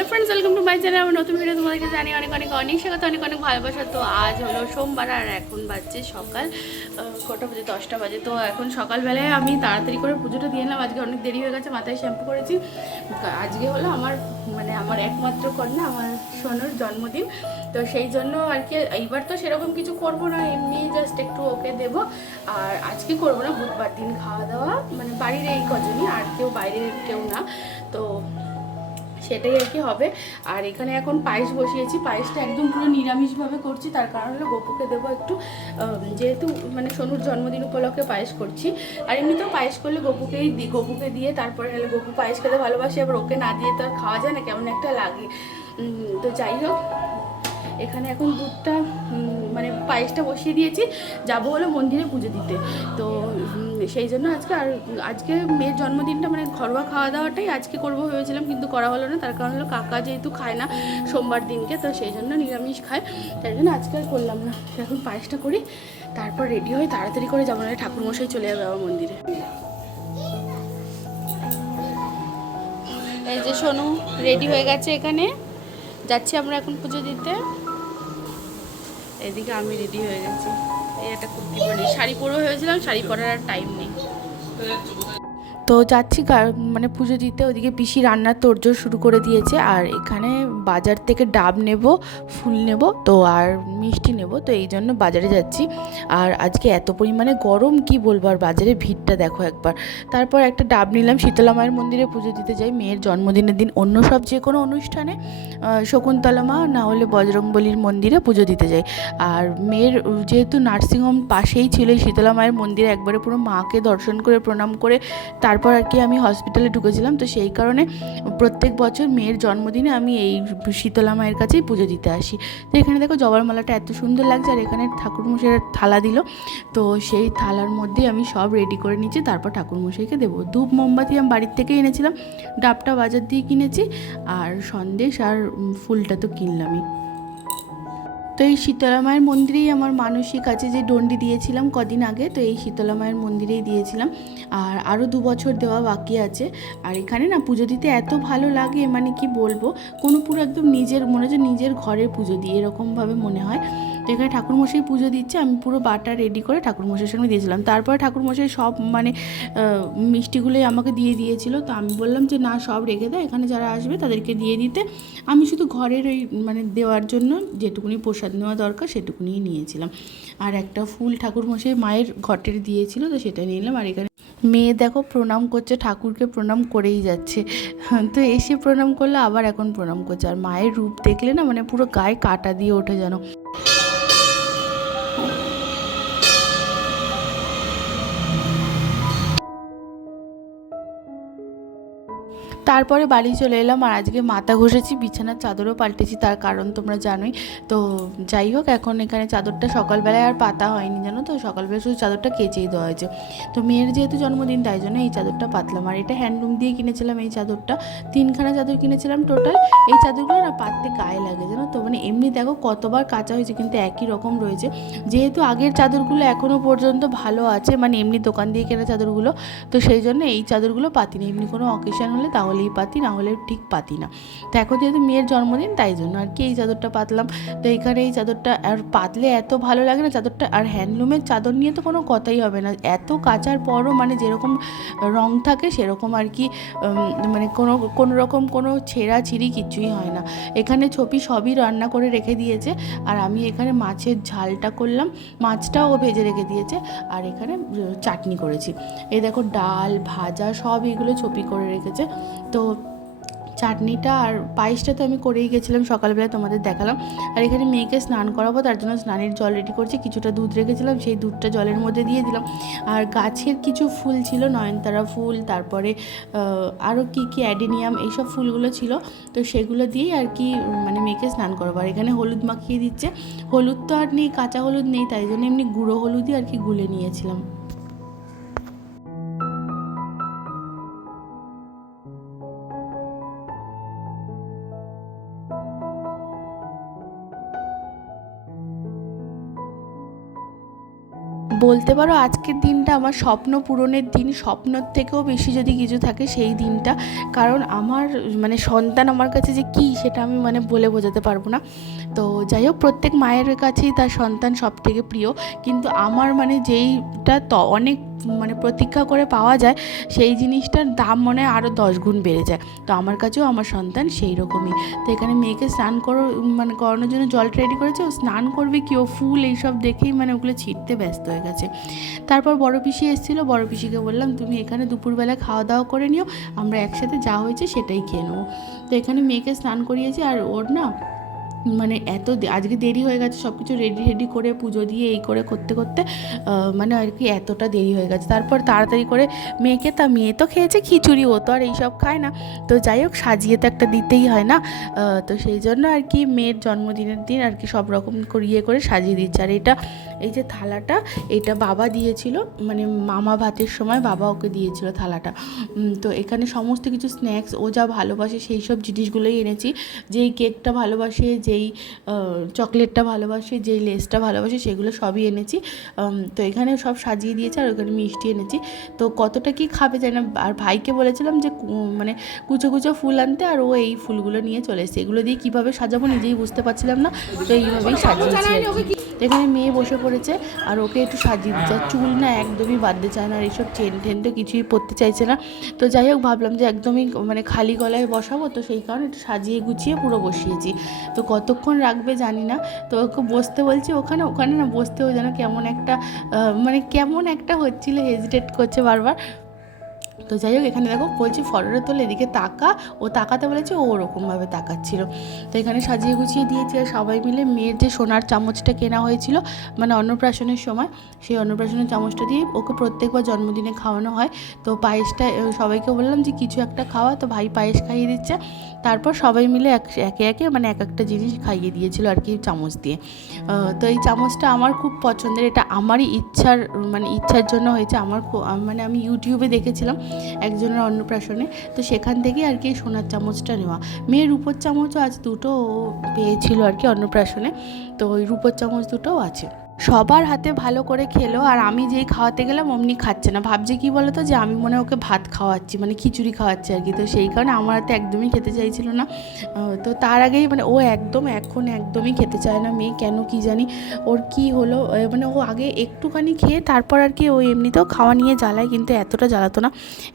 Hello friends, welcome to my channel. আমার নতুন video তোমাদেরকে জানি অনেক অনেক অনেক স্বাগত, অনেক অনেক ভালোবাসা। তো আজ হলো সোমবার আর এখন বাজছে সকাল কটা বাজে, 10টা বাজে। তো এখন সকালবেলায় আমি তাড়াতাড়ি করে পুজোটা দিয়ে নিলাম। আজকে অনেক দেরি হয়ে গেছে, মাথায় শ্যাম্পু করেছি। আজকে হলো আমার একমাত্র কন্যা, আমার সোনুর জন্মদিন। তো সেই জন্য আর কি এইবার তো সেরকম কিছু করবো না, এমনি জাস্ট একটু ওকে দেবো। আর আজকে করবো না, বুধবার দিন খাওয়া দাওয়া, মানে বাড়ির এই কজনই, আর কেউ বাইরের কেউ না। তো সেটাই আর কি হবে। আর এখানে এখন পায়েস বসিয়েছি, পায়েসটা একদম পুরো নিরামিষভাবে করছি। তার কারণ হলো গপুকে দেবো একটু, যেহেতু মানে সোনুর জন্মদিন উপলক্ষে পায়েস করছি। আর এমনিতেও পায়েস করলে গপুকে দিয়ে তারপরে হলে গপু পায়েস খেতে ভালোবাসে, আবার ওকে না দিয়ে তো আর খাওয়া যায় না, কেমন একটা লাগে। তো যাই হোক, এখানে এখন দুধটা মানে পায়েসটা বসিয়ে দিয়েছি, যাবো হলো মন্দিরে পুজো দিতে। তো সেই জন্য আজকে মেয়ের জন্মদিনটা মানে ঘরোয়া খাওয়া দাওয়াটাই আজকে করবো ভেবেছিলাম, কিন্তু করা হলো না। তার কারণ হলো কাকা যেহেতু খায় না সোমবার দিনকে, তো সেই জন্য নিরামিষ খায়, তাই জন্য আজকে আর করলাম না। এখন পায়েসটা করি, তারপর রেডি হয়ে তাড়াতাড়ি করে যাবো, না ঠাকুরমশাই চলে যাবে আবার মন্দিরে। এই যে সোনু রেডি হয়ে গেছে, এখানে যাচ্ছি আমরা এখন পুজো দিতে। এদিকে আমি রেডি হয়ে গেছি, এই একটা কুর্তি পরে, শাড়ি পরে হয়েছিলাম, শাড়ি পরার আর টাইম নেই। তো যাচ্ছি মানে পুজো দিতে। ওদিকে পিসি রান্নার তোড়জোড় শুরু করে দিয়েছে। আর এখানে বাজার থেকে ডাব নেব, ফুল নেব, তো আর মিষ্টি নেব, তো এই জন্য বাজারে যাচ্ছি। আর আজকে এত পরিমাণে গরম কি বলবো, আর বাজারে ভিড়টা দেখো একবার। তারপর একটা ডাব নিলাম, শীতলা মায়ের মন্দিরে পুজো দিতে যাই মেয়ের জন্মদিনের দিন। অন্য সব যে কোনো অনুষ্ঠানে শকুন্তলা মা না হলে বজরংবলীর মন্দিরে পুজো দিতে যাই। আর মেয়ের যেহেতু নার্সিংহোম পাশেই ছিল, এই শীতলা মায়ের মন্দিরে একবারে পুরো মাকে দর্শন করে প্রণাম করে তারপর আর কি আমি হসপিটালে ঢুকেছিলাম। তো সেই কারণে প্রত্যেক বছর মেয়ের জন্মদিনে আমি এই শীতলা মায়ের কাছেই পুজো দিতে আসি। তো এখানে দেখো জবার মালাটা এত সুন্দর লাগছে, আর এখানে ঠাকুরমশাইয়ের থালা দিল, তো সেই থালার মধ্যেই আমি সব রেডি করে নিচ্ছি, তারপর ঠাকুরমশাইকে দেবো। ধূপ মোমবাতি আমি বাড়ির থেকে এনেছিলাম, ডাবটা বাজার দিয়ে কিনেছি, আর সন্দেশ আর ফুলটা তো কিনলামই। তো এই শীতলা মায়ের মন্দিরেই আমার মানসিক আছে, যে ডন্ডি দিয়েছিলাম কদিন আগে, তো এই শীতলা মায়ের মন্দিরেই দিয়েছিলাম। আর আরও 2 বছর দেওয়া বাকি আছে। আর এখানে না পুজো দিতে এত ভালো লাগে, মানে কি বলবো, কোনো পুরো একদম নিজের মনে হচ্ছে নিজের ঘরে পুজো দিই এরকমভাবে মনে হয়। তো এখানে ঠাকুরমশাই পুজো দিচ্ছে, আমি পুরো বাটা রেডি করে ঠাকুরমশাইয়ের সঙ্গে দিয়েছিলাম। তারপরে ঠাকুরমশাই সব মানে মিষ্টিগুলোই আমাকে দিয়ে দিয়েছিল। তো আমি বললাম যে না, সব রেখে দাও, এখানে যারা আসবে তাদেরকে দিয়ে দিতে। আমি শুধু ঘরের ওই মানে দেওয়ার জন্য যেটুকুনি প্রসাদ নেওয়া দরকার সেটুকুনিই নিয়েছিলাম। আর একটা ফুল ঠাকুরমশাই মায়ের ঘটের দিয়েছিল, তো সেটা নিলাম। আর এখানে মেয়ে দেখো প্রণাম করছে, ঠাকুরকে প্রণাম করেই যাচ্ছে। তো এসে প্রণাম করলে আবার এখন প্রণাম করছে। আর মায়ের রূপ দেখলে না মানে পুরো গায়ে কাঁটা দিয়ে ওঠে যেন। তারপরে বাড়ি চলে এলাম, আর আজকে মাথা ঘষেছি, বিছানার চাদরও পাল্টেছি, তার কারণ তোমরা জানোই। তো যাই হোক, এখন এখানে চাদরটা সকালবেলায় আর পাতা হয়নি জানো তো, সকালবেলা শুধু চাদরটা কেচেই দেওয়া হয়েছে। তো মেয়ের যেহেতু জন্মদিন, তাই জন্য এই চাদরটা পাতলাম। আর এটা হ্যান্ডলুম দিয়ে কিনেছিলাম এই চাদরটা, 3খানা চাদর কিনেছিলাম টোটাল। এই চাদরগুলো না পাততে গায়ে লাগে জানো তো, মানে এমনি দেখো কতবার কাচা হয়েছে কিন্তু একই রকম রয়েছে। যেহেতু আগের চাদরগুলো এখনও পর্যন্ত ভালো আছে, মানে এমনি দোকান দিয়ে কেনা চাদরগুলো, তো সেই জন্য এই চাদরগুলো পাতি না। এমনি কোনো অকেশন হলে তাহলেই পাতি, না হলে ঠিক পাতি না। তো এখন যেহেতু মেয়ের জন্মদিন, তাই জন্য আর কি এই চাদরটা পাতলাম। তো এখানে এই চাদরটা আর পাতলে এত ভালো লাগে না চাদরটা। আর হ্যান্ডলুমের চাদর নিয়ে তো কোনো কথাই হবে না, এত কাচার পরও মানে যেরকম রং থাকে সেরকম আর কি, মানে কোনো রকম কোনো ছেঁড়া ছিঁড়ি কিচ্ছুই হয় না। এখানে ছবি সবই রান্না করে রেখে দিয়েছে, আর আমি এখানে মাছের ঝালটা করলাম, মাছটাও ও ভেজে রেখে দিয়েছে। আর এখানে চাটনি করেছি, এই দেখো ডাল ভাজা সব এগুলো ছবি করে রেখেছে। তো চাটনিটা আর পায়েসটা তো আমি করেই গেছিলাম সকালবেলা, তোমাদের দেখালাম। আর এখানে মেয়েকে স্নান করাবো, তার জন্য স্নানের জল রেডি করছি। কিছুটা দুধ রেখেছিলাম, সেই দুধটা জলের মধ্যে দিয়ে দিলাম। আর গাছের কিছু ফুল ছিল, নয়নতারা ফুল, তারপরে আরও কি অ্যাডেনিয়াম, এইসব ফুলগুলো ছিল। তো সেগুলো দিয়েই আর কি মানে মেয়েকে স্নান করাবো। আর এখানে হলুদ মাখিয়ে দিচ্ছে, হলুদ তো আর নেই, কাঁচা হলুদ নেই, তাই জন্য এমনি গুঁড়ো হলুদই আর কি গুলে নিয়েছিলাম। বলতে পারো আজকের দিনটা আমার স্বপ্ন পূরণের দিন, স্বপ্নর থেকেও বেশি যদি কিছু থাকে সেই দিনটা। কারণ আমার মানে সন্তান আমার কাছে যে কী সেটা আমি মানে বলে বোঝাতে পারবো না। তো যাই হোক, প্রত্যেক মায়ের কাছেই তার সন্তান সব থেকে প্রিয়, কিন্তু আমার মানে যেইটা অনেক মানে প্রতীক্ষা করে পাওয়া যায় সেই জিনিসটার দাম মনে হয় আরও 10 গুণ বেড়ে যায়। তো আমার কাছেও আমার সন্তান সেই রকমই। তো এখানে মেয়েকে স্নান মানে করানোর জন্য জলটা রেডি করেছে। ও স্নান করবে কি, ও ফুল এইসব দেখেই মানে ওগুলো ছিঁড়তে ব্যস্ত হয়ে গেছে। তারপর বড় পিসি এসেছিলো, বড় পিসিকে বললাম তুমি এখানে দুপুরবেলা খাওয়া দাওয়া করে নিও, আমরা একসাথে যা হয়েছে সেটাই খেয়ে নেবো। তো এখানে মেয়েকে স্নান করিয়েছি, আর ওর না মানে আজকে দেরি হয়ে গেছে, সব কিছু রেডি করে পুজো দিয়ে এই করে করতে করতে মানে আর কি এতটা দেরি হয়ে গেছে। তারপর তাড়াতাড়ি করে মেয়ে তো খেয়েছে খিচুড়ি, ও তো আর এইসব খায় না। তো যাই হোক, সাজিয়ে তো একটা দিতেই হয় না। তো সেই জন্য আর কি মেয়ের জন্মদিনের দিন আর কি সব রকম করে সাজিয়ে দিচ্ছে। আর এই যে থালাটা, এটা বাবা দিয়েছিল, মানে মামা ভাতের সময় বাবা ওকে দিয়েছিল থালাটা। তো এখানে সমস্ত কিছু স্ন্যাক্স, ও যা ভালোবাসে সেই সব জিনিসগুলোই এনেছি। যেই কেকটা ভালোবাসে, যেই চকলেটটা ভালোবাসে, যেই লেসটা ভালোবাসে, সেগুলো সবই এনেছি। তো এখানে সব সাজিয়ে দিয়েছে, আর ওখানে মিষ্টি এনেছি। তো কতটা কি খাবে জানি না। আর ভাইকে বলেছিলাম যে মানে কুচো কুচো ফুল আনতে, আর ও এই ফুলগুলো নিয়ে চলে এসেছে। এগুলো দিয়ে কীভাবে সাজাবো নিজেই বুঝতে পারছিলাম না, তো এইভাবেই সাজিয়েছি। এখানে মেয়ে বসে পড়েছে, আর ওকে একটু সাজিয়ে দিচ্ছে। আর চুল না একদমই বাঁধতে চায় না, আর এইসব চেন টেন তো কিছুই পরতে চাইছে না। তো যাই হোক, ভাবলাম যে একদমই মানে খালি গলায় বসাবো, তো সেই কারণে একটু সাজিয়ে গুছিয়ে পুরো বসিয়েছি। তো কতক্ষণ রাখবে জানি না। তো ওকে বসতে বলছি ওখানে না বসতেও যেন কেমন একটা হচ্ছিল, হেজিটেট করছে বারবার। তো যাই হোক, এখানে দেখো বলছি ফটোটা তোলে, এদিকে তাকা, ও তাকাতে বলেছে, ও ওরকমভাবে তাকাচ্ছিল। তো এখানে সাজিয়ে গুছিয়ে দিয়েছি। আর সবাই মিলে মেয়ের যে সোনার চামচটা কেনা হয়েছিল মানে অন্নপ্রাশনের সময়, সেই অন্নপ্রাশনের চামচটা দিয়ে ওকে প্রত্যেকবার জন্মদিনে খাওয়ানো হয়। তো পায়েসটা সবাইকে বললাম যে কিছু একটা খাওয়া, তো ভাই পায়েস খাইয়ে দিচ্ছে। তারপর সবাই মিলে একে একে মানে এক একটা জিনিস খাইয়ে দিয়েছিল আর কি চামচ দিয়ে। তো এই চামচটা আমার খুব পছন্দের, এটা আমারই ইচ্ছার জন্য হয়েছে। মানে আমি ইউটিউবে দেখেছিলাম একজনের অন্নপ্রাশনে, তো সেখান থেকে আর কি সোনার চামচটা নেওয়া। মেয়ের রূপোর চামচও আছে, দুটো পেয়েছিল আর কি অন্নপ্রাশনে, তো ওই রূপোর চামচ দুটোও আছে। সবার হাতে ভালো করে খেলো, আর আমি যেই খাওয়াতে গেলাম অমনি খাচ্ছে না, ভাবছে কি বলো তো, যে আমি মনে ওকে ভাত খাওয়াচ্ছি, মানে খিচুড়ি খাওয়াচ্ছি আর কি। তো সেই কারণে আমার হাতে একদমই খেতে চাইছিল না। তো তার আগেই মানে ও এখন একদমই খেতে চায় না মেয়ে, কেন কি জানি, ওর কি হলো। মানে ও আগে একটুখানি খেয়ে তারপর আর কি ও এমনিতেও খাওয়া নিয়ে জ্বালায়, কিন্তু এতটা জ্বালাতো না।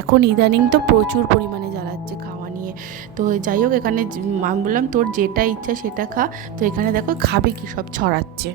এখন ইদানিং তো প্রচুর পরিমাণে জ্বালাচ্ছে খাওয়া নিয়ে। তো যাই হোক, এখানে আমি বললাম তোর যেটা ইচ্ছা সেটা খা। তো এখানে দেখো খাবে কি সব ছড়াচ্ছে।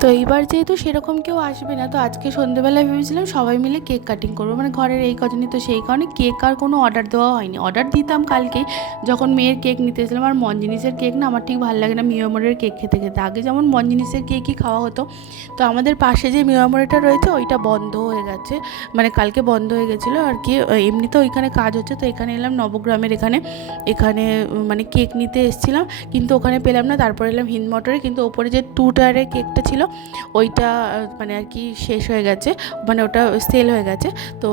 তো এইবার যেহেতু সেরকম কেউ আসবে না, তো আজকে সন্ধ্যেবেলায় ভেবেছিলাম সবাই মিলে কেক কাটিং করবো, মানে ঘরের এই কজনই। তো সেই কারণে কেক আর কোনো অর্ডার দেওয়া হয়নি। অর্ডার দিতাম কালকেই, যখন মেয়ের কেক নিতে এসেছিলাম। আর মনজিনিসের কেক না আমার ঠিক ভালো লাগে না মিয়ামরের কেক খেতে আগে যেমন মনজিনিসের কেকই খাওয়া হতো। তো আমাদের পাশে যে মিয়ামরেটা রয়েছে ওইটা বন্ধ হয়ে গেছে, মানে কালকে বন্ধ হয়ে গেছিলো আর কি। এমনিতে ওইখানে কাজ হচ্ছে, তো এখানে এলাম নবগ্রামের এখানে মানে কেক নিতে এসেছিলাম, কিন্তু ওখানে পেলাম না। তারপর এলাম হিন্দমটরে, কিন্তু ওপরে যে 2 টায়ারের কেকটা ছিল ওইটা মানে আর কি শেষ হয়ে গেছে, মানে ওটা সেল হয়ে গেছে। তো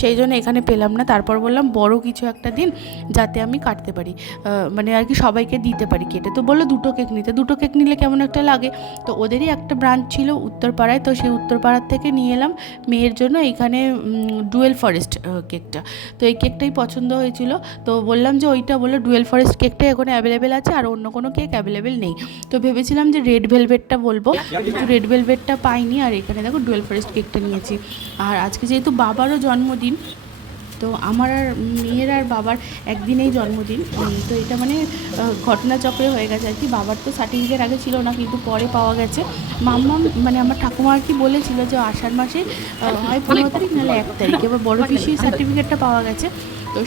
সেই জন্য এখানে পেলাম না। তারপর বললাম বড় কিছু একটা দিন যাতে আমি কাটতে পারি, মানে আর কি সবাইকে দিতে পারি কেটে। তো বললো 2টো কেক নিতে, 2টো কেক নিলে কেমন একটা লাগে। তো ওদেরই একটা ব্রাঞ্চ ছিল উত্তরপাড়ায়, তো সেই উত্তরপাড়ার থেকে নিয়ে এলাম মেয়ের জন্য এইখানে ডুয়েল ফরেস্ট কেকটা। তো এই কেকটাই পছন্দ হয়েছিল, তো বললাম যে ওইটা, বললো ডুয়েল ফরেস্ট কেকটাই এখন অ্যাভেলেবেল আছে, আর অন্য কোনো কেক অ্যাভেলেবেল নেই। তো ভেবেছিলাম যে রেড ভেলভেটটা বলবো, কিন্তু রেড ভেলভেটটা পাইনি। আর এখানে দেখো ডুয়েল ফরেস্ট কেকটা নিয়েছি। আর আজকে যেহেতু বাবারও জন্মদিন, তো আমার আর মেয়ের আর বাবার একদিনেই জন্মদিন। তো এটা মানে ঘটনাচক্রে হয়ে গেছে আর কি। বাবার তো সার্টিফিকেট আগে ছিল না, কিন্তু পরে পাওয়া গেছে। মাম্মা মানে আমার ঠাকুমা আর কি বলেছিল যে আষাঢ় মাসে হয় 15 তারিখ নাহলে 1 তারিখ, এবার বড় পিসির সার্টিফিকেটটা পাওয়া গেছে। তো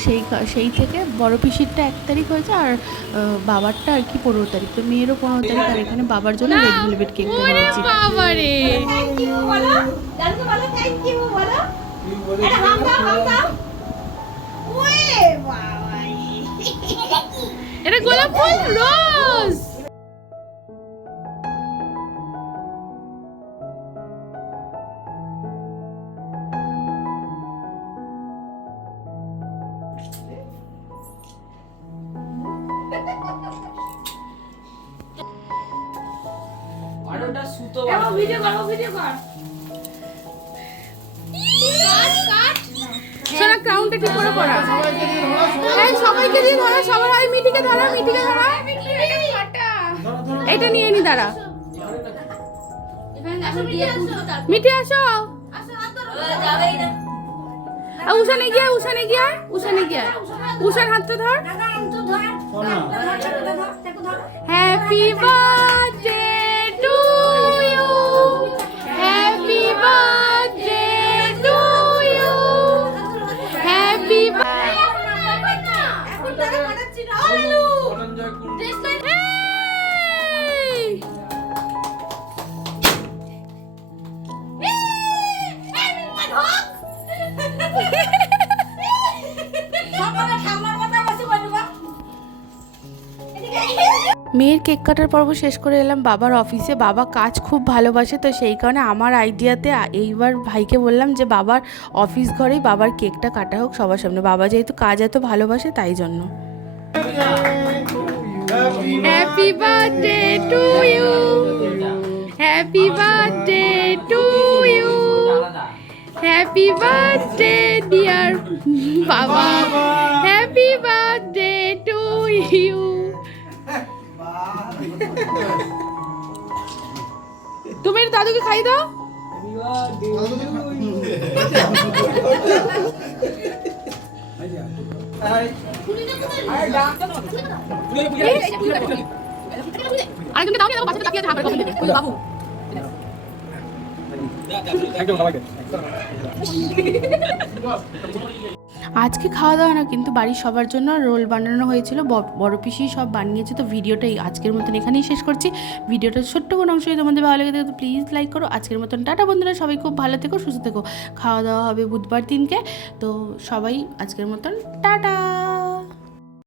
সেই থেকে বড় পিসিরটা 1 তারিখ হয়েছে, আর বাবারটা আর কি 15 তারিখ। তো মেয়েরও 15 তারিখ। আর এখানে বাবার জন্য রেড ভেলভেট কেকটা নিয়েছি। এটা গোলাপ ফুল রোজ। ভিডিও কর সোনা ক্রাউনটা ঠিক করে পড়া সবাইকে দিয়ে ধরো সবাই মিঠিকে ধরো এটা নিয়ে নি দাঁড়া মিঠি আসো উষানে গিয়া উষার হাতটা ধর happy birthday to you happy birthday to you happy মেয়ের কেক কাটার পর্ব শেষ করে এলাম বাবার অফিসে। বাবা কাজ খুব ভালোবাসে, তো সেই কারণে আমার আইডিয়াতে এইবার ভাইকে বললাম যে বাবার অফিস ঘরেই বাবার কেকটা কাটা হোক সবার সামনে। বাবা যেহেতু কাজ এত ভালোবাসে তাই জন্য। Happy birthday to you happy birthday to you happy birthday dear বাবা হ্যাপি বার্থডে টু ইউ। তুমি দাদুকে খাই দাও। আরেকজনকে দাও না, বাচ্চাটা তাকিয়ে আছে হাতে কখন দেবে বাবু। আজকে খাওয়া দাওয়া না, কিন্তু বাড়ির সবার জন্য রোল বানানো হয়েছিল, বড় পিসি সব বানিয়েছে। তো ভিডিওটাই আজকের মতন এখানেই শেষ করছি। ভিডিওটা ছোট্ট কোনো অংশ তোমাদের ভালো লেগে থাকে তো প্লিজ লাইক করো। আজকের মতন টাটা বন্ধুরা, সবাই খুব ভালো থেকো, সুস্থ থেকো। খাওয়া দাওয়া হবে বুধবার দিনকে, তো সবাই আজকের মতন টাটা।